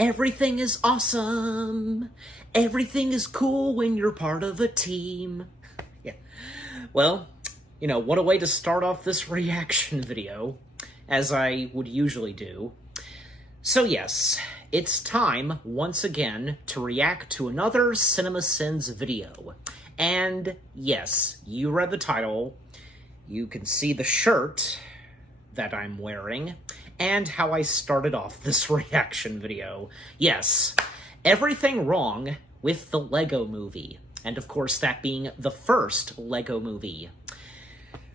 Everything is awesome. Everything is cool when you're part of a team. Yeah. Well, what a way to start off this reaction video, as I would usually do. So yes, it's time, once again, to react to another CinemaSins video. And yes, you read the title, you can see the shirt that I'm wearing, and how I started off this reaction video. Yes, everything wrong with the Lego Movie. And of course, that being the first Lego Movie.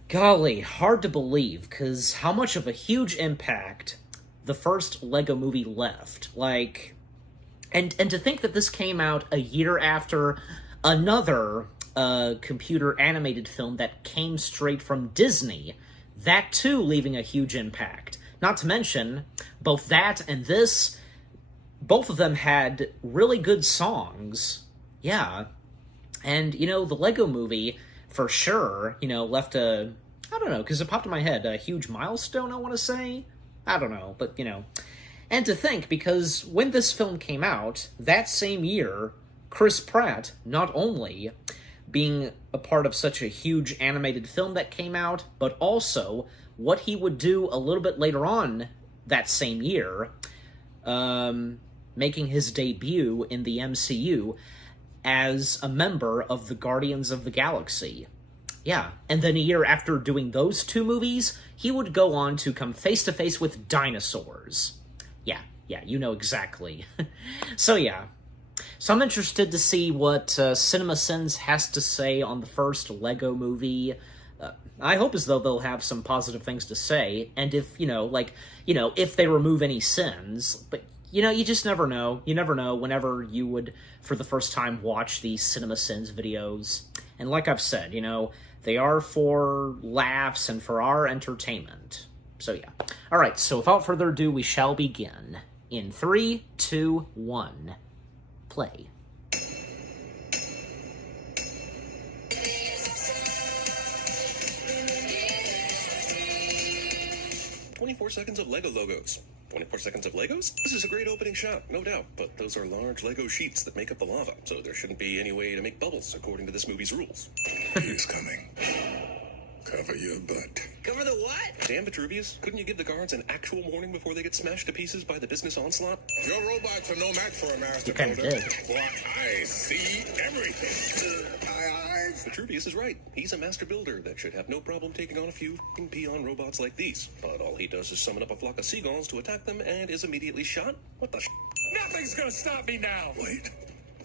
Golly, hard to believe, because how much of a huge impact the first Lego Movie left. And to think that this came out a year after another computer animated film that came straight from Disney, that too leaving a huge impact. Not to mention, both that and this, both of them had really good songs. Yeah. And, the Lego Movie, for sure, left a, I don't know, because it popped in my head, a huge milestone, I want to say? I don't know, but, And to think, because when this film came out, that same year, Chris Pratt, not only being a part of such a huge animated film that came out, but also what he would do a little bit later on that same year, making his debut in the MCU as a member of the Guardians of the Galaxy. Yeah, and then a year after doing those two movies, he would go on to come face-to-face with dinosaurs. Yeah, you know exactly. So yeah. So I'm interested to see what CinemaSins has to say on the first Lego Movie. I hope as though they'll have some positive things to say, and if, if they remove any sins, but, you just never know. You never know whenever you would, for the first time, watch these CinemaSins videos. And like I've said, they are for laughs and for our entertainment. So yeah. Alright, so without further ado, we shall begin. In 3, 2, 1, play. 24 seconds of Lego logos. 24 seconds of Legos? This is a great opening shot, no doubt, but those are large Lego sheets that make up the lava, so there shouldn't be any way to make bubbles according to this movie's rules. He's coming. Cover your butt. Cover the what? Damn, Vitruvius, couldn't you give the guards an actual warning before they get smashed to pieces by the business onslaught? Your robots are no match for a master You kinda builder. did. Well, I see everything. My eyes. Vitruvius is right. He's a master builder that should have no problem taking on a few f***ing peon robots like these. But all he does is summon up a flock of seagulls to attack them and is immediately shot? What the Nothing's gonna stop me now! Wait,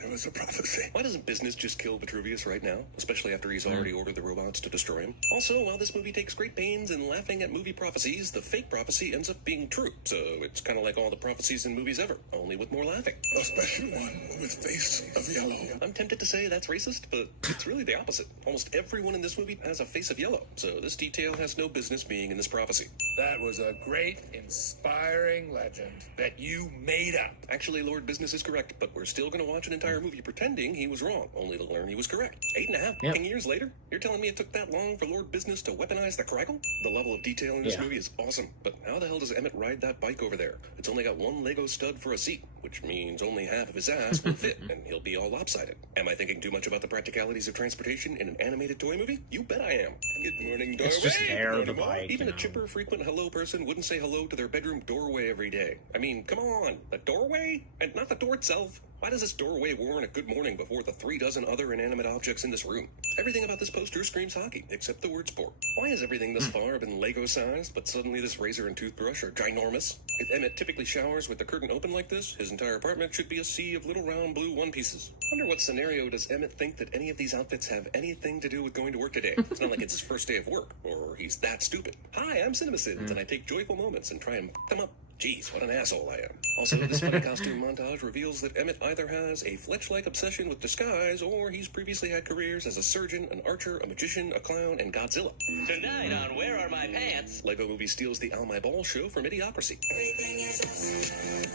there was a prophecy. Why doesn't business just kill Vitruvius right now? Especially after he's already ordered the robots to destroy him. Also, while this movie takes great pains in laughing at movie prophecies, the fake prophecy ends up being true. So it's kind of like all the prophecies in movies ever, only with more laughing. A special one with face of yellow. I'm tempted to say that's racist, but it's really the opposite. Almost everyone in this movie has a face of yellow, so this detail has no business being in this prophecy. That was a great, inspiring legend that you made up. Actually, Lord Business is correct, but we're still going to watch an entire movie pretending he was wrong, only to learn he was correct. 8.5 Yep. years later? You're telling me it took that long for Lord Business to weaponize the Craggle? The level of detail in this movie is awesome, but how the hell does Emmett ride that bike over there? It's only got one Lego stud for a seat, which means only half of his ass will fit, and he'll be all lopsided. Am I thinking too much about the practicalities of transportation in an animated toy movie? You bet I am. Good morning, doorway. It's just there, Good the morning, bike, Even you a know. chipper, frequent hello person wouldn't say hello to their bedroom doorway every day. I mean, come on, a doorway? And not the door itself. Why does this doorway warn a good morning before the 3 dozen other inanimate objects in this room? Everything about this poster screams hockey, except the word sport. Why has everything thus far been Lego-sized, but suddenly this razor and toothbrush are ginormous? If Emmett typically showers with the curtain open like this, his entire apartment should be a sea of little round blue one pieces. Wonder what scenario does Emmett think that any of these outfits have anything to do with going to work today? It's not like it's his first day of work, or he's that stupid. Hi, I'm CinemaSins, and I take joyful moments and try and f*** them up. Jeez, what an asshole I am. Also, this funny costume montage reveals that Emmett either has a Fletch-like obsession with disguise, or he's previously had careers as a surgeon, an archer, a magician, a clown, and Godzilla. Tonight on Where Are My Pants? Lego Movie steals the Al My Ball show from Idiocracy.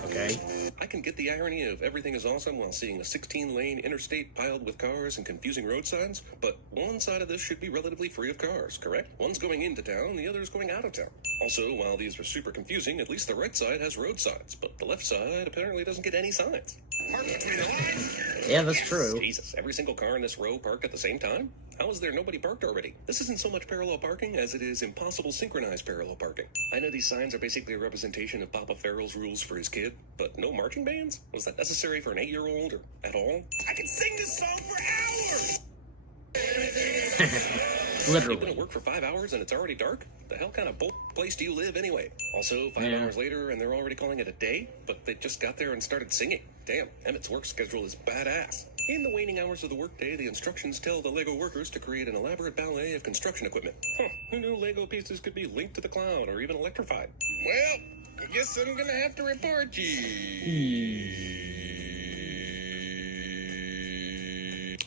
Okay. I can get the irony of everything is awesome while seeing a 16-lane interstate piled with cars and confusing road signs, but one side of this should be relatively free of cars, correct? One's going into town, the other is going out of town. Also, while these are super confusing, at least the right side has road signs, but the left side apparently doesn't get any signs. Park between the lines. Yeah, that's true. Jesus, every single car in this row parked at the same time? How is there nobody parked already? This isn't so much parallel parking as it is impossible synchronized parallel parking. I know these signs are basically a representation of Papa Farrell's rules for his kid, but no marching bands? Was that necessary for an 8-year-old or at all? I can sing this song for hours. You've been Literally. at work for 5 hours and it's already dark? The hell kind of place do you live anyway? Also, 5 Yeah. hours later and they're already calling it a day? But they just got there and started singing. Damn, Emmett's work schedule is badass. In the waning hours of the workday, the instructions tell the LEGO workers to create an elaborate ballet of construction equipment. Huh, who knew LEGO pieces could be linked to the cloud or even electrified? Well, I guess I'm gonna have to report you.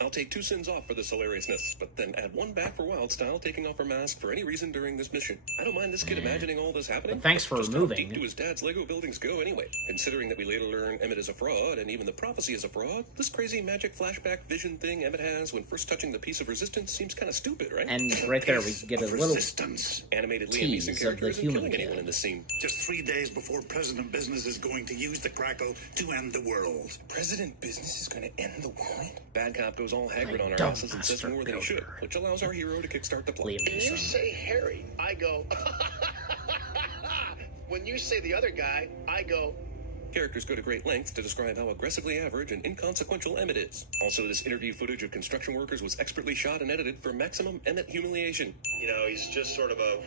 I'll take 2 sins off for this hilariousness, but then add 1 back for Wildstyle taking off her mask for any reason during this mission. I don't mind this kid imagining all this happening. But thanks for Just how removing. deep do his dad's Lego buildings go anyway? Considering that we later learn Emmett is a fraud, and even the prophecy is a fraud, this crazy magic flashback vision thing Emmett has when first touching the piece of resistance seems kind of stupid, right? And right there, we get a little Resistance. Animated Liam tease Neeson of the character isn't human killing anyone kid. in this scene. Just 3 days before President Business is going to use the crackle to end the world. President Business is gonna end the world? Bad Cop goes all Hagrid on our Dumb asses and says master more than he should, builder. which allows our hero to kickstart the plot. Liam When you Neeson. say Harry, I go. When you say the other guy, I go. Characters go to great lengths to describe how aggressively average and inconsequential Emmett is. Also, this interview footage of construction workers was expertly shot and edited for maximum Emmett humiliation. You know, he's just sort of a.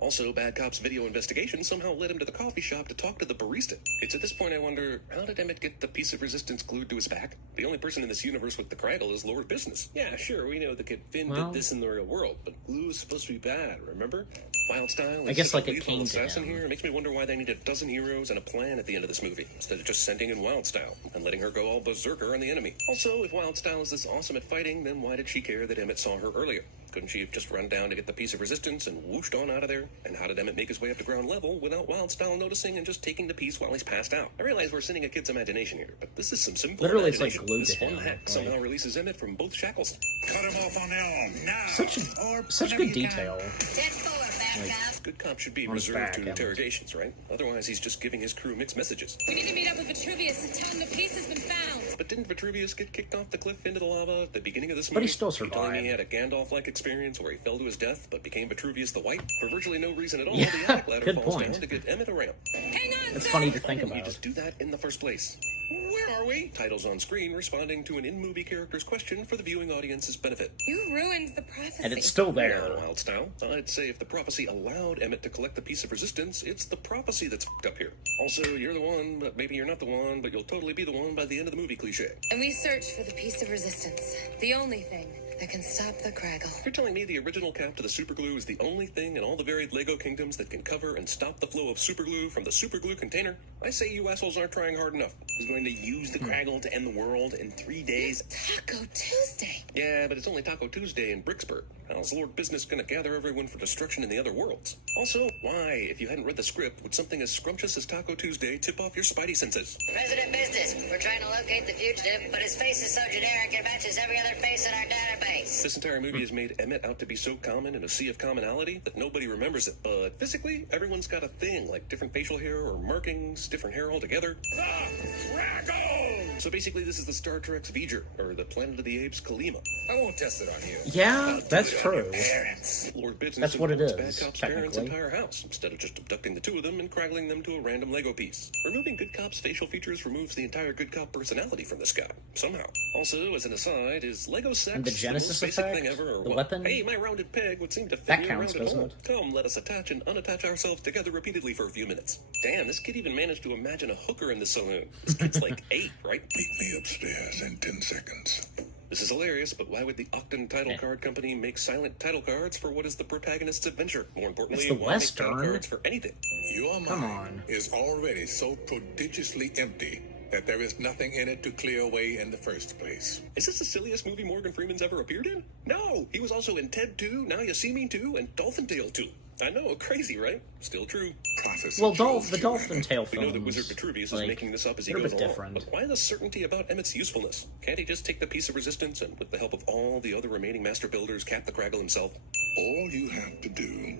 Also, Bad Cop's video investigation somehow led him to the coffee shop to talk to the barista. It's at this point I wonder, how did Emmett get the piece of resistance glued to his back? The only person in this universe with the craggle is Lord Business. Yeah, sure, we know the kid Finn Well- did this in the real world, but glue is supposed to be bad, remember? Wildstyle I is guess, such like, a it lethal came to assassin him. here. It makes me wonder why they need a dozen heroes and a plan at the end of this movie, instead of just sending in Wildstyle and letting her go all berserker on the enemy. Also, if Wildstyle is this awesome at fighting, then why did she care that Emmett saw her earlier? Couldn't she have just run down to get the piece of resistance and whooshed on out of there? And how did Emmett make his way up to ground level without Wildstyle noticing and just taking the piece while he's passed out? I realize we're sending a kid's imagination here, but this is some simple Literally, it's like imagination. glued This to him, one hack like- somehow releases Emmett from both shackles. Cut him off on Elm now. Such whenever good you can. detail. 10-4, bad cop. Good cop should be On his reserved back, to Emmett. interrogations, right? Otherwise, he's just giving his crew mixed messages. We need to meet up with Vitruvius and tell him the piece has been found. But didn't Vitruvius get kicked off the cliff into the lava at the beginning of this movie? But he still You telling me survived. he had a Gandalf-like experience where he fell to his death but became Vitruvius the White? For virtually no reason at all, Yeah, the attic ladder good falls point. down to give Emmett a ramp. Hang on, It's sir. funny to think Why didn't you about. just do that in the first place? Where are we? Titles on screen responding to an in-movie character's question for the viewing audience's benefit. You ruined the prophecy. And it's still Now, there. Wildstyle, I'd say if the prophecy allowed Emmett to collect the piece of resistance, it's the prophecy that's f***ed up here. Also, you're the one, but maybe you're not the one, but you'll totally be the one by the end of the movie cliche. And we search for the piece of resistance. The only thing that can stop the craggle. You're telling me the original cap to the superglue is the only thing in all the varied LEGO kingdoms that can cover and stop the flow of superglue from the superglue container? I say you assholes aren't trying hard enough. Who's going to use the craggle to end the world in 3 days? Taco Tuesday. Yeah, but it's only Taco Tuesday in Bricksburg. How's Lord Business gonna gather everyone for destruction in the other worlds? Also, why, if you hadn't read the script, would something as scrumptious as Taco Tuesday tip off your spidey senses? President Business, we're trying to locate the fugitive, but his face is so generic it matches every other face in our database. This entire movie has made Emmett out to be so common in a sea of commonality that nobody remembers it. But physically, everyone's got a thing, like different facial hair or markings, different hair altogether. The craggle! So basically, this is the Star Trek's V'ger, or the Planet of the Apes' Kalima. I won't test it on you. Yeah, that's true. Parents. Lord Business That's what it involves is, Bad Cop's parents' technically. entire house, instead of just abducting the two of them and craggling them to a random Lego piece. Removing Good Cop's facial features removes the entire Good Cop personality from this guy, somehow. Also, as an aside, is Lego sex And the Genesis most basic effect? thing ever, or The what? weapon? Hey, my rounded peg would seem to fit That me counts, around at doesn't home. it? Come, let us attach and unattach ourselves together repeatedly for a few minutes. Damn, this kid even managed to imagine a hooker in the saloon. This kid's like 8, right? Meet me upstairs in 10 seconds. This is hilarious, but why would the Octon Title Card Company make silent title cards for what is the protagonist's adventure? More importantly, It's the why make title Western. cards for anything? Your Come mind on. is already so prodigiously empty that there is nothing in it to clear away in the first place. Is this the silliest movie Morgan Freeman's ever appeared in? No! He was also in Ted 2, Now You See Me 2, and Dolphin Tale 2. I know, crazy, right? Still true. Prophecy Well, shows the you Dolphin Tale We know that Wizard films, Vitruvius is like, making this up as he they're a goes bit along. different. But why the certainty about Emmett's usefulness? Can't he just take the piece of resistance and, with the help of all the other remaining Master Builders, cap the Craggle himself? All you have to do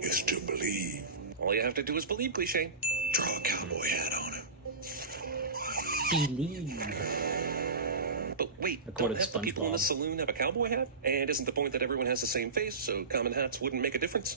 is to believe. All you have to do is believe, cliche. Draw a cowboy hat on him. believe. But wait, don't According to half the people in the SpongeBob. saloon have a cowboy hat? And isn't the point that everyone has the same face, so common hats wouldn't make a difference?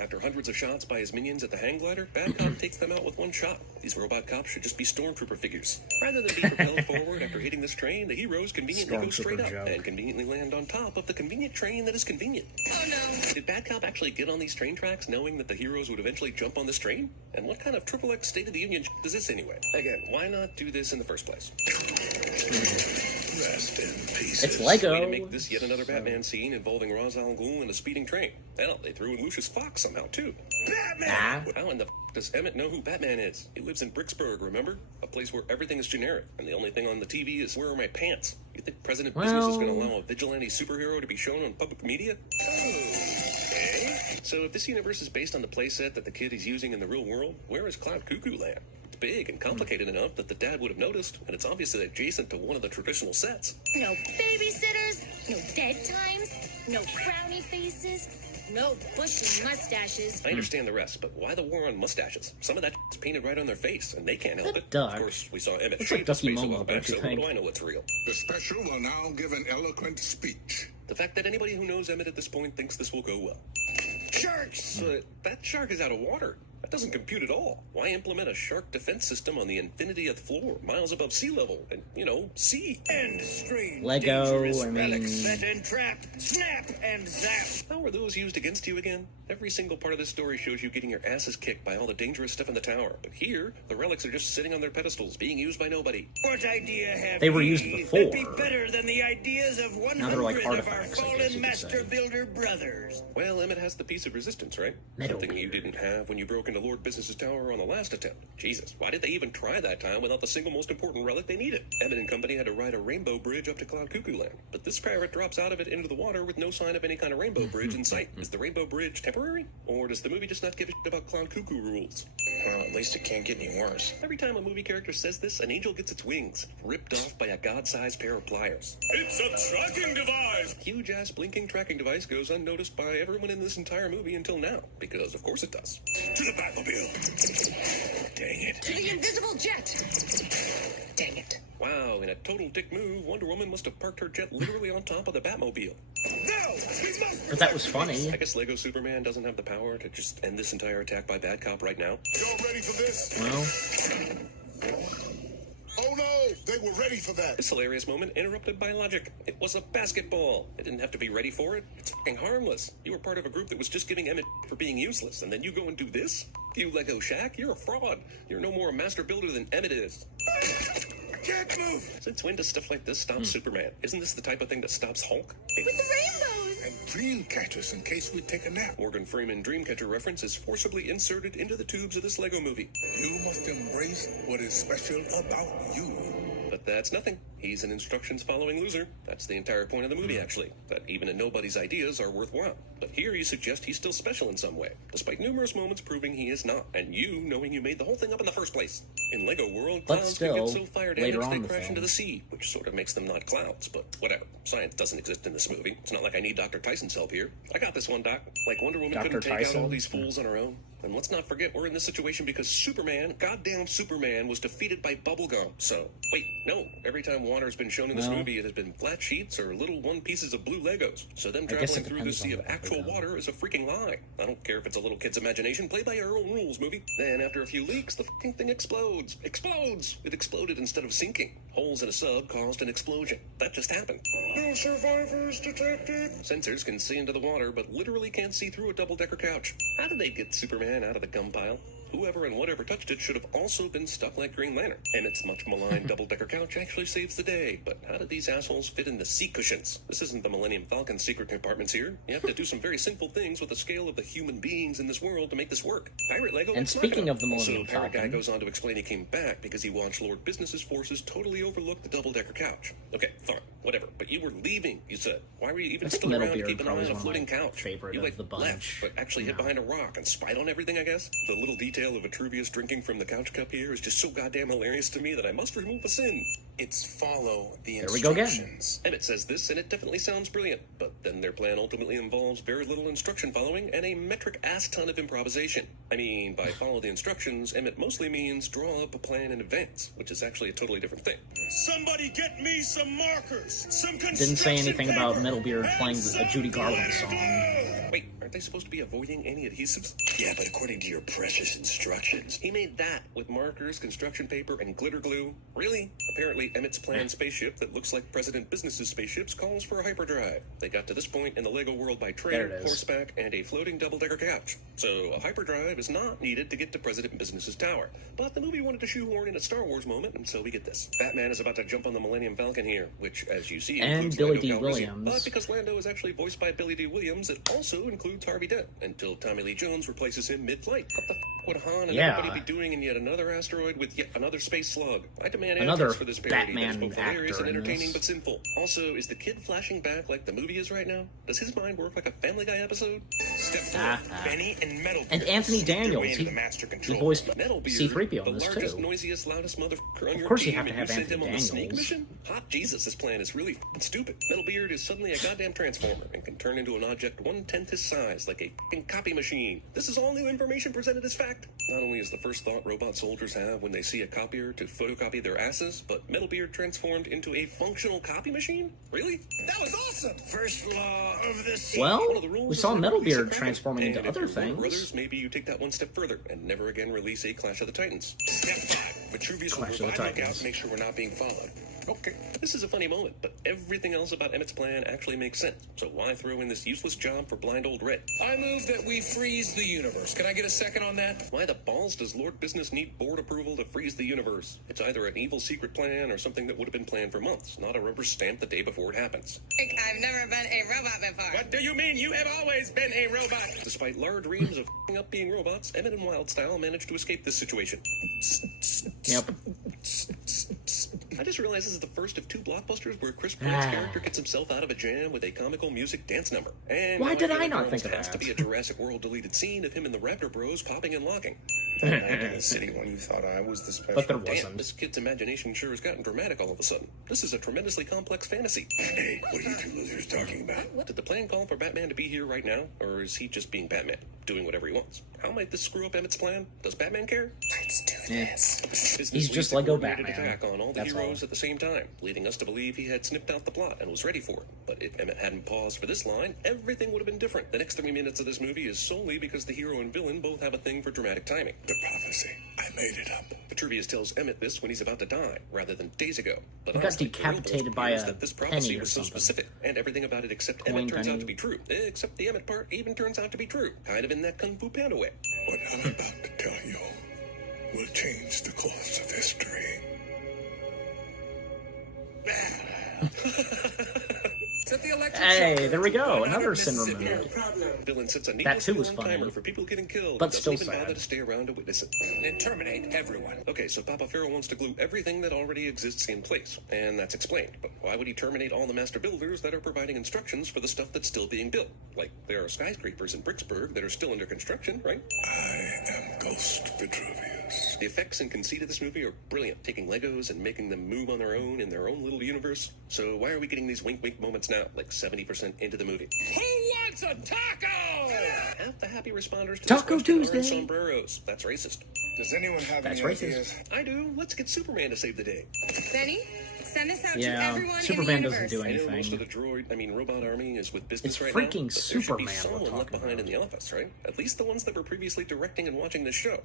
After hundreds of shots by his minions at the hang glider, Bad Cop takes them out with one shot. These robot cops should just be stormtrooper figures. Rather than be propelled forward after hitting this train, the heroes conveniently go straight up Stormtrooper joke. and conveniently land on top of the convenient train that is convenient. Oh no. Did Bad Cop actually get on these train tracks knowing that the heroes would eventually jump on this train? And what kind of triple X State of the Union is this anyway? Again, why not do this in the first place? Rest in peace. It's Lego. Way to make this yet another Batman scene involving Ra's al Ghul and a speeding train. Hell, they threw in Lucius Fox somehow, too. Ah, How in the does Emmett know who Batman is? He lives in Bricksburg, remember? A place where everything is generic, and the only thing on the TV is where are my pants? You think President Business is going to allow a vigilante superhero to be shown on public media? Okay. So if this universe is based on the playset that the kid is using in the real world, where is Cloud Cuckoo Land? It's big and complicated enough that the dad would have noticed, and it's obviously adjacent to one of the traditional sets. No babysitters, no dead times, no frowny faces, no bushy mustaches. I understand the rest, but why the war on mustaches? Some of that is painted right on their face, and they can't help it. duck. Of course, we saw Emmett Looks shave like his Ducky face a Momo, while back, don't you so what think? do I know what's real? The special will now give an eloquent speech. The fact that anybody who knows Emmett at this point thinks this will go well. Sharks! But that shark is out of water. That doesn't compute at all. Why implement a shark defense system on the infinity-th floor, miles above sea level, and, sea? And strange, Lego, dangerous I mean- relics set and trap, snap and zap. How are those used against you again? Every single part of this story shows you getting your asses kicked by all the dangerous stuff in the tower. But here, the relics are just sitting on their pedestals, being used by nobody. What idea have They were ye used that'd be before. better than the ideas of 100 Now they're like of our artifacts, I guess you fallen could master say. builder brothers? Well, Emmett has the piece of resistance, right? Metal Something you Gear. didn't have when you broke into Lord Business's tower on the last attempt. Jesus, why did they even try that time without the single most important relic they needed? Emmett and company had to ride a rainbow bridge up to Cloud Cuckoo Land, but this pirate drops out of it into the water with no sign of any kind of rainbow bridge in sight. Is the rainbow bridge temporary? Or does the movie just not give a shit about Cloud Cuckoo rules? Well, at least it can't get any worse. Every time a movie character says this, an angel gets its wings ripped off by a god-sized pair of pliers. It's a tracking device! Huge-ass blinking tracking device goes unnoticed by everyone in this entire movie until now, because of course it does. To the Batmobile. Dang it. To the invisible jet. Dang it. Wow, in a total dick move, Wonder Woman must have parked her jet literally on top of the Batmobile. No! We must but that was funny. I guess Lego Superman doesn't have the power to just end this entire attack by Bad Cop right now. Y'all ready for this? Well, Oh no! They were ready for that. This hilarious moment interrupted by logic. It was a basketball. They didn't have to be ready for it. It's fucking harmless. You were part of a group that was just giving Emmett for being useless, and then you go and do this? You Lego Shack, you're a fraud. You're no more a master builder than Emmett is. I can't move. Since when does stuff like this stop Superman? Isn't this the type of thing that stops Hulk? With the rainbows. And dream catchers in case we take a nap. Morgan Freeman Dreamcatcher reference is forcibly inserted into the tubes of this Lego movie. You must embrace what is special about you. But that's nothing. He's an instructions-following loser. That's the entire point of the movie, actually. That even a nobody's ideas are worthwhile. But here you suggest he's still special in some way, despite numerous moments proving he is not, and you knowing you made the whole thing up in the first place. In Lego World, But clouds still, can get so fire later damaged on they in the crash film. into the sea, which sort of makes them not clouds, but whatever. Science doesn't exist in this movie. It's not like I need Dr. Tyson's help here. I got this one, Doc. Like Wonder Woman Dr. couldn't take out all Tyson? these fools on her own. And let's not forget we're in this situation because Superman, goddamn Superman, was defeated by bubblegum. So, wait, no. Every time water's been shown in this Well- movie, it has been flat sheets or little one pieces of blue Legos. So them I guess traveling it through the depends sea on of the actual bubblegum. water is a freaking lie. I don't care if it's a little kid's imagination. Play by your own rules, movie. Then after a few leaks, the fucking thing explodes. Explodes! It exploded instead of sinking. Holes in a sub caused an explosion. That just happened. No survivors detected. Sensors can see into the water, but literally can't see through a double-decker couch. How did they get Superman out of the gum pile? whoever and whatever touched it should have also been stuck like Green Lantern. Emmett's much maligned double-decker couch actually saves the day, but how did these assholes fit in the seat cushions? This isn't the Millennium Falcon secret compartments here. You have to do some very simple things with the scale of the human beings in this world to make this work. Pirate Lego, And it's not speaking gonna. of the Millennium Also, Pirate Guy Falcon- goes on to explain he came back because he watched Lord Business's forces totally overlook the double-decker couch. Okay, fine, whatever. But you were leaving, you said. Why were you even I think still around to Metalbeard keep an eye probably on a is one floating of my couch? favorite You of like the bunch. left, but actually hid behind a rock and spied on everything, I guess? The little detail of Vitruvius drinking from the couch cup here is just so goddamn hilarious to me that I must remove a sin. It's follow the There we go again. instructions. Emmett says this, and it definitely sounds brilliant, but then their plan ultimately involves very little instruction following and a metric ass ton of improvisation. I mean, by follow the instructions, Emmett mostly means draw up a plan in advance, which is actually a totally different thing. Somebody get me some markers, some Didn't say anything about Metalbeard playing a Judy Garland song. Wait, aren't they supposed to be avoiding any adhesives? Yeah, but according to your precious instructions. He made that with markers, construction paper, and glitter glue. Really? Apparently, Emmett's planned spaceship that looks like President Business's spaceships calls for a hyperdrive. They got to this point in the Lego world by train, There it is. horseback, and a floating double-decker couch. So a hyperdrive is not needed to get to President Business's tower. But the movie wanted to shoehorn in a Star Wars moment, and so we get this. Batman is about to jump on the Millennium Falcon here, which, as you see, And includes Billy Lando D. Calrissian. Williams. But because Lando is actually voiced by Billy D. Williams, it also includes Harvey Dent, until Tommy Lee Jones replaces him mid-flight. What the f*** would Han and Yeah. everybody be doing in yet another asteroid with yet another space slug? I demand Another answers for this parody Batman that's both hilarious actor and in entertaining this. but sinful. Also, is the kid flashing back like the movie is right now? Does his mind work like a Family Guy episode? Step 4. Ah. Benny and Metalbeard. And Anthony sneak their way Daniels, into he the master he control. voiced Metalbeard, C-3PO the in this largest, too. noisiest, loudest motherfucker on your course you team, have to and have you sent him Anthony on the sneak Daniels. mission? Hot Jesus, this plan is really f***ing stupid. Metalbeard is suddenly a goddamn transformer and can turn into an object 1/10 his size, like a f***ing copy machine. This is all new information presented as fact. Not only is the first thought robot soldiers have when they see a copier to photocopy their asses, but Metalbeard transformed into a functional copy machine? Really? That was awesome! First law of the sea. Well, One of the rules we is saw never release a Metalbeard Kraken. transforming And into if other you're Warner things. Brothers, maybe you take that one step further and never again release a Clash of the Titans. Step 5. Vitruvius will Clash of the provide lookout Titans. to make sure we're not being followed. Okay. This is a funny moment, but everything else about Emmett's plan actually makes sense. So why throw in this useless job for blind old Red? I move that we freeze the universe. Can I get a second on that? Why the balls does Lord Business need board approval to freeze the universe? It's either an evil secret plan or something that would have been planned for months, not a rubber stamp the day before it happens. I've never been a robot before. What do you mean? You have always been a robot. Despite large reams of f***ing up being robots, Emmett and Wildstyle managed to escape this situation. Yep. I just realized this is the first of two blockbusters where Chris Pratt's Ah. character gets himself out of a jam with a comical music dance number. And Why now did feel I like not there think of almost has that? to be a Jurassic World deleted scene of him and the Raptor Bros popping and locking. That night in the city when you thought I was the special. But there Damn, wasn't. this kid's imagination sure has gotten dramatic all of a sudden. This is a tremendously complex fantasy. Hey, what are you two losers talking about? Did the plan call for Batman to be here right now, or is he just being Batman, doing whatever he wants? How might this screw up Emmett's plan? Does Batman care? Let's do this. Business He's just leads a Lego coordinated Batman. attack on all the That's heroes all. at the same time, leading us to believe he had sniffed out the plot and was ready for it. But if Emmett hadn't paused for this line, everything would have been different. The next 3 minutes of this movie is solely because the hero and villain both have a thing for dramatic timing. The prophecy. I made it up. Vitruvius tells Emmett this when he's about to die, rather than days ago. But He got honestly, the real decapitated bullshit by is a that this penny prophecy or was so something. specific, and everything about it except Coin Emmett turns out penny. to be true. Except the Emmett part even turns out to be true, kind of in that Kung Fu Panda way. What I'm about to tell you will change the course of history. Set the electric Hey, shock. there we go. Why not Another in sin Mississippi? removed. Villain sets a That needlessly too was long funny. timer for people getting killed, But and still doesn't even sad. bother to stay around to witness it. And terminate everyone. Okay, so Papa Pharaoh wants to glue everything that already exists in place, and that's explained. But why would he terminate all the master builders that are providing instructions for the stuff that's still being built? Like, there are skyscrapers in Bricksburg that are still under construction, right? I am Ghost Vitruvius. The effects and conceit of this movie are brilliant, taking Legos and making them move on their own in their own little universe. So why are we getting these wink-wink moments now, like 70% into the movie? Who wants a taco? Half the happy responders to Taco this question are in Tuesday. sombreros. That's racist. Does anyone have That's any racist. ideas? I do. Let's get Superman to save the day. Benny, send this out to Yeah, everyone Superman in the doesn't universe. do I know most of anything. the robot army is with business It's right freaking now, but there should be Superman we're someone left talking behind in about. the office, right? At least the ones that were previously directing and watching this show.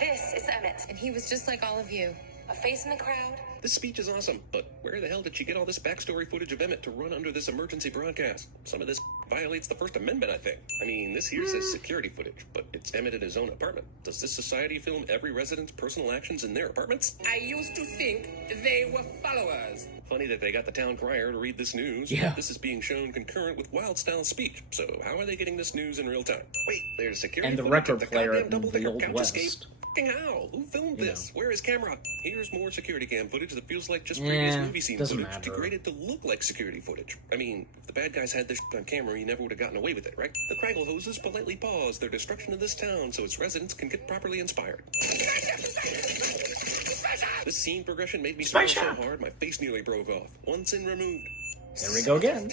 This is Emmett, and he was just like all of you. A face in the crowd. This speech is awesome, but where the hell did she get all this backstory footage of Emmett to run under this emergency broadcast? Some of this Violates the First Amendment, I think. I mean, this here says security footage, but it's Emmett in his own apartment. Does this society film every resident's personal actions in their apartments? I used to think they were followers. Funny that they got the town crier to read this news. Yeah. This is being shown concurrent with wild-style speech. So how are they getting this news in real time? Wait, there's security And the footage of record player goddamn in double-decker the Old couch West. escape? Fucking how? Who filmed You this? know. Where is camera? Here's more security cam footage that feels like just previous movie scene doesn't footage matter. degraded to look like security footage. I mean, if the bad guys had this on camera, you never would have gotten away with it, right? The Craggle hoses politely pause their destruction of this town so its residents can get properly inspired. This scene progression made me smile so hard my face nearly broke off. One sin removed. There we go again.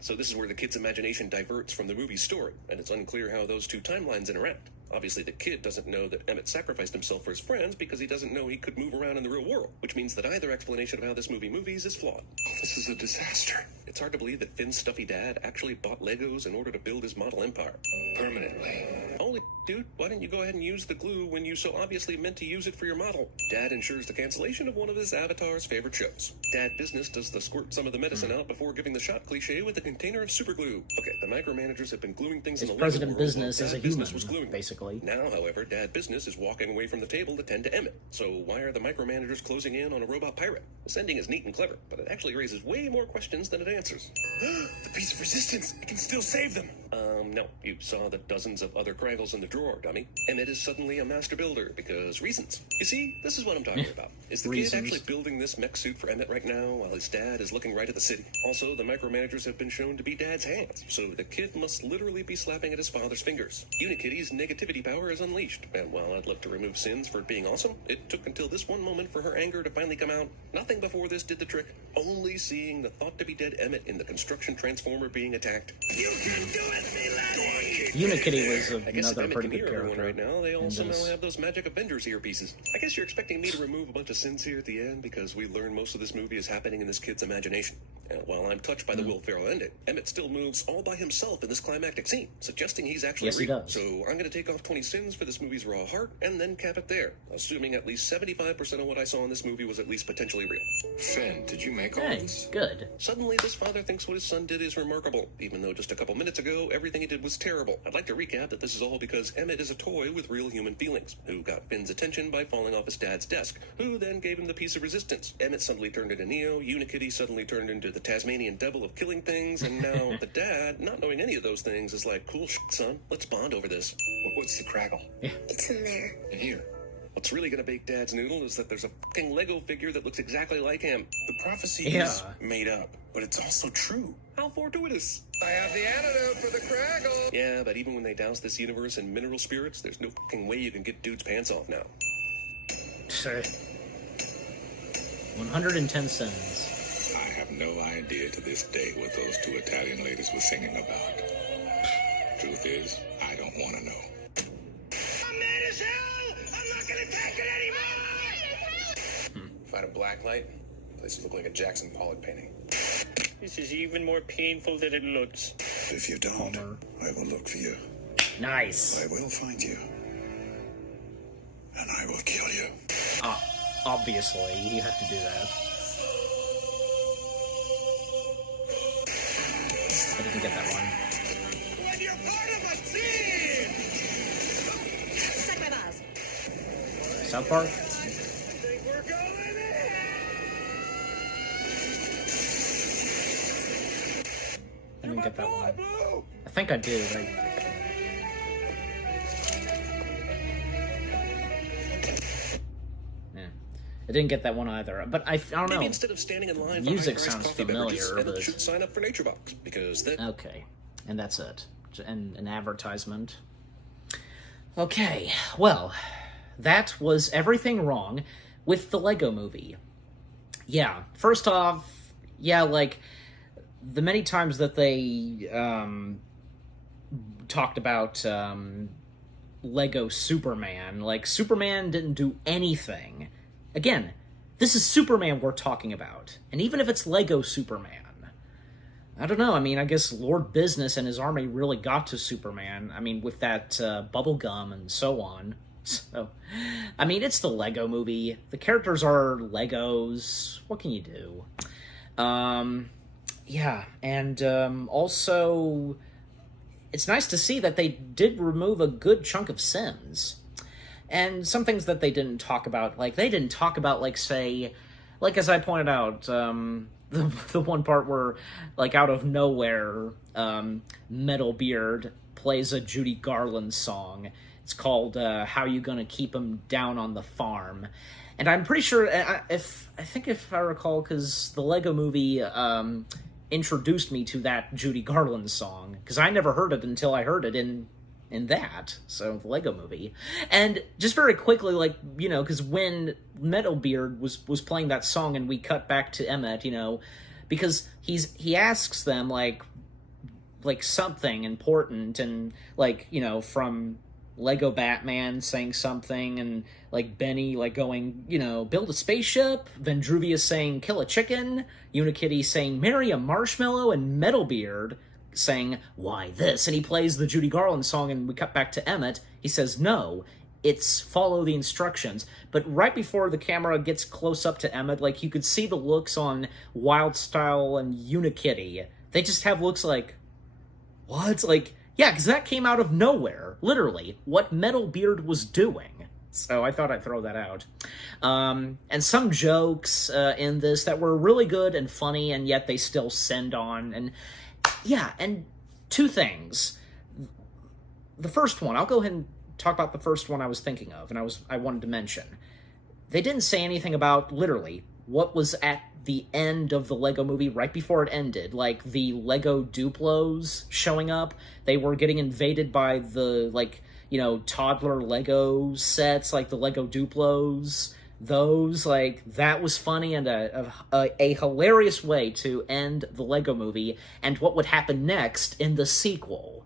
So this is where the kid's imagination diverts from the movie's story, and it's unclear how those two timelines interact. Obviously, the kid doesn't know that Emmett sacrificed himself for his friends because he doesn't know he could move around in the real world, which means that either explanation of how this movie movies is flawed. This is a disaster. It's hard to believe that Finn's stuffy dad actually bought Legos in order to build his model empire. Permanently. Holy dude, why didn't you go ahead and use the glue when you so obviously meant to use it for your model? Dad ensures the cancellation of one of his avatar's favorite shows. Dad Business does the squirt some of the medicine out before giving the shot cliche with a container of super glue. Okay, the micromanagers have been gluing things in His the President Lego world Business while is a Dad Business human, was gluing. basically. Now, however, Dad Business is walking away from the table to tend to Emmett. So why are the micromanagers closing in on a robot pirate? This ending is neat and clever, but it actually raises way more questions than it answers. The piece of resistance. It can still save them. No. You saw the dozens of other Kraggles in the drawer, dummy. Emmett is suddenly a master builder because reasons. You see, this is what I'm talking about. Is the Reasons. kid actually building this mech suit for Emmett right now while his dad is looking right at the city? Also, the micromanagers have been shown to be Dad's hands, so the kid must literally be slapping at his father's fingers. Unikitty's negativity power is unleashed, and while I'd love to remove sins for being awesome, it took until this one moment for her anger to finally come out. Nothing before this did the trick. Only seeing the thought-to-be-dead Emmett in the construction transformer being attacked. You can do it, me laddie! Unikitty was I guess if another Emmett pretty can good hear everyone character. right now, they all in somehow this. have those magic Avengers earpieces. I guess you're expecting me to remove a bunch of sins here at the end because we learn most of this movie is happening in this kid's imagination. And while I'm touched by the Will Ferrell ending, Emmett still moves all by himself in this climactic scene, suggesting he's actually Yes, he real. does. So I'm going to take off 20 sins for this movie's raw heart and then cap it there, assuming at least 75% of what I saw in this movie was at least potentially real. Finn, did you make all Hey, this? good. Suddenly, this father thinks what his son did is remarkable, even though just a couple minutes ago, everything he did was terrible. I'd like to recap that this is all because Emmett is a toy with real human feelings, who got Finn's attention by falling off his dad's desk, who then gave him the piece of resistance. Emmett suddenly turned into Neo, Unikitty suddenly turned into the Tasmanian devil of killing things, and now the dad, not knowing any of those things, is like, cool shit, son, let's bond over this. What's the Craggle? It's in there. In here. What's really gonna bake Dad's noodle is that there's a fucking Lego figure that looks exactly like him. The prophecy Yeah. is made up, but it's also true. How fortuitous. I have the antidote for the Craggle. Yeah, but even when they douse this universe in mineral spirits, there's no fucking way you can get dude's pants off now. 110 cents. I have no idea to this day what those two Italian ladies were singing about. Truth is, I don't want to know. I'm mad as hell! I'm not gonna take it anymore! If I had a black light, the place would look like a Jackson Pollock painting. This is even more painful than it looks. If you don't, Homer. I will look for you. Nice. I will find you. And I will kill you. Obviously, you have to do that. I didn't get that one. When you're part of a team! Suck my balls. South Park? I think we're going in! I didn't get that one. Blue! I think I did. I didn't get that one either. But I don't Maybe know. instead of standing in line for Music high-priced sounds coffee familiar, beverages, Emmett but- should sign up for NatureBox, because that... Okay, and that's it. And an advertisement. Okay, well, that was everything wrong with the Lego Movie. Yeah, first off, yeah, like, the many times that they talked about Lego Superman, like, Superman didn't do anything. Again, this is Superman we're talking about, and even if it's Lego Superman, I don't know. I mean, I guess Lord Business and his army really got to Superman. I mean, with that bubble gum and so on. So, I mean, it's the Lego Movie. The characters are Legos. What can you do? Yeah, and also, it's nice to see that they did remove a good chunk of sins. And some things that they didn't talk about, like, they didn't talk about, like, say, like, as I pointed out, the one part where, like, out of nowhere, Metalbeard plays a Judy Garland song. It's called, How You Gonna Keep 'Em Down on the Farm. And I'm pretty sure, I think if I recall, because the Lego Movie, introduced me to that Judy Garland song, because I never heard it until I heard it in that, so the Lego Movie. And just very quickly, like, you know, because when Metalbeard was playing that song and we cut back to Emmett, you know, because he asks them, like something important, and, like, you know, from Lego Batman saying something, and, like, Benny, like, going, you know, build a spaceship, Vendruvia saying kill a chicken, Unikitty saying marry a marshmallow, and Metalbeard saying, why this? And he plays the Judy Garland song, and we cut back to Emmett. He says, no, it's follow the instructions. But right before the camera gets close up to Emmett, like, you could see the looks on Wildstyle and Unikitty. They just have looks like, what? Like, yeah, because that came out of nowhere, literally, what Metalbeard was doing. So I thought I'd throw that out. And some jokes in this that were really good and funny, and yet they still send on. And yeah, and two things. The first one, I'll go ahead and talk about the first one I was thinking of, and I wanted to mention. They didn't say anything about, literally, what was at the end of the Lego Movie right before it ended. Like, the Lego Duplos showing up. They were getting invaded by the, like, you know, toddler Lego sets, like the Lego Duplos. Those, like, that was funny and a hilarious way to end the Lego Movie and what would happen next in the sequel.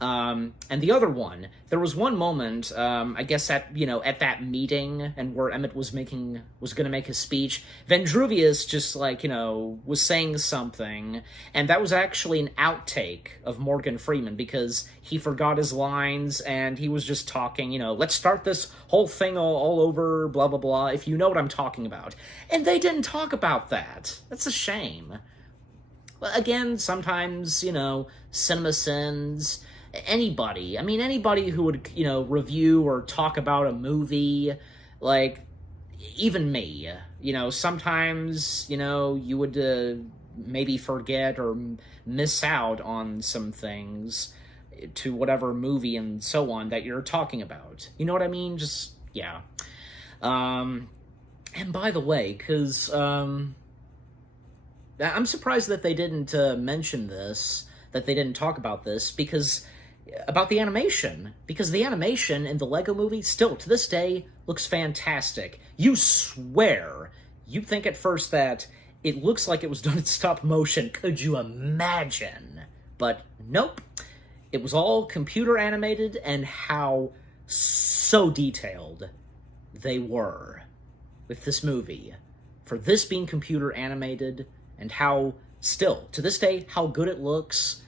And the other one, there was one moment, I guess at that meeting, and where Emmett was gonna make his speech, Vendruvius just, like, you know, was saying something, and that was actually an outtake of Morgan Freeman, because he forgot his lines, and he was just talking, you know, let's start this whole thing all over, blah, blah, blah, if you know what I'm talking about. And they didn't talk about that. That's a shame. Again, sometimes, you know, CinemaSins, anybody who would, you know, review or talk about a movie, like, even me, you know, sometimes, you know, you would maybe forget or miss out on some things to whatever movie and so on that you're talking about. You know what I mean? Just, yeah. And by the way, because, I'm surprised that they didn't mention this, that they didn't talk about this, about the animation, because the animation in the Lego Movie still, to this day, looks fantastic. You swear, you'd think at first that it looks like it was done in stop motion. Could you imagine? But nope. It was all computer animated, and how so detailed they were with this movie. For this being computer animated, and how, still, to this day, how good it looks,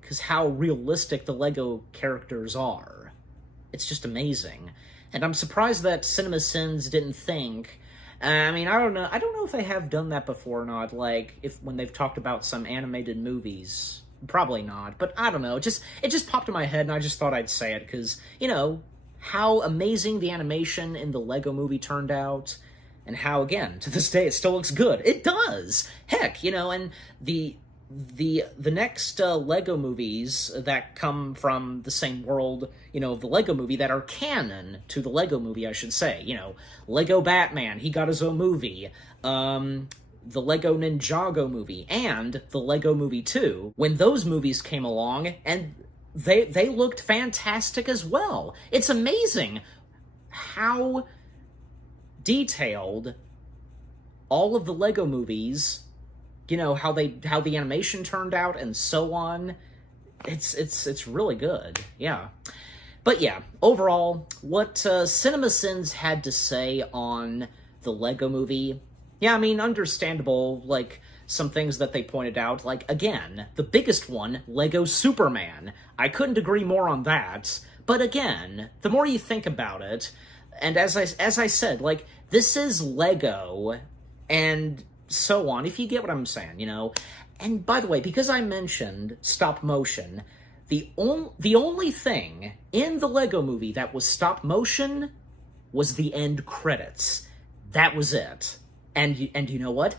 because how realistic the Lego characters are. It's just amazing. And I'm surprised that CinemaSins didn't think... I mean, I don't know if they have done that before or not, like, when they've talked about some animated movies. Probably not, but I don't know. It just popped in my head, and I just thought I'd say it, because, you know, how amazing the animation in the Lego Movie turned out, and how, again, to this day, it still looks good. It does! Heck, you know, and the next Lego movies that come from the same world, you know, of the Lego Movie, that are canon to the Lego Movie, I should say. You know, Lego Batman, he got his own movie. The Lego Ninjago movie, and the Lego Movie 2. When those movies came along, and they looked fantastic as well. It's amazing how detailed all of the Lego movies, you know, how the animation turned out and so on. It's really good, yeah. But yeah, overall, what CinemaSins had to say on the Lego Movie, yeah, I mean, understandable, like, some things that they pointed out, like, again, the biggest one, Lego Superman. I couldn't agree more on that, but again, the more you think about it, and as I said, like, this is Lego, and so on, if you get what I'm saying, you know, And by the way, because I mentioned stop motion, the only thing in the Lego movie that was stop motion was the end credits. That was it. And you know what?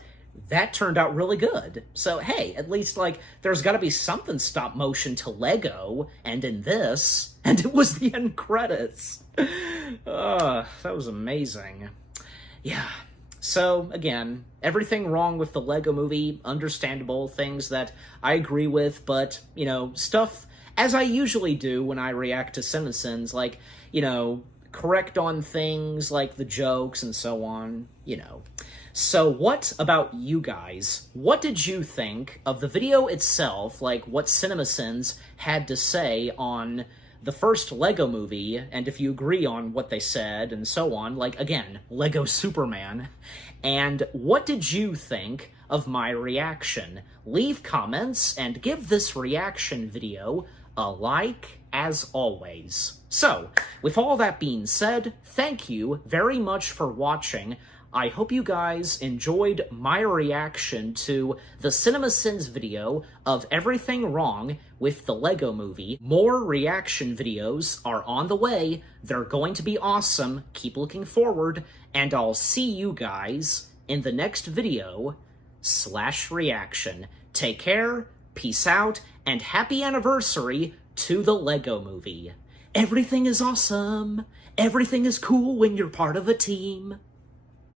That turned out really good. So, hey, at least, like, there's got to be something stop motion to Lego, and in this, and it was the end credits. That was amazing. Yeah. So, again, everything wrong with the Lego movie, understandable, things that I agree with, but, you know, stuff, as I usually do when I react to CinemaSins, like, you know, correct on things like the jokes and so on, you know. So what about you guys? What did you think of the video itself, like what CinemaSins had to say on the first Lego movie, and if you agree on what they said and so on, like, again, Lego Superman, and what did you think of my reaction? Leave comments and give this reaction video a like, as always. So, with all that being said, thank you very much for watching. I hope you guys enjoyed my reaction to the CinemaSins video of everything wrong with the Lego movie. More reaction videos are on the way. They're going to be awesome. Keep looking forward, and I'll see you guys in the next video / reaction. Take care, peace out, and happy anniversary to the Lego movie. Everything is awesome. Everything is cool when you're part of a team.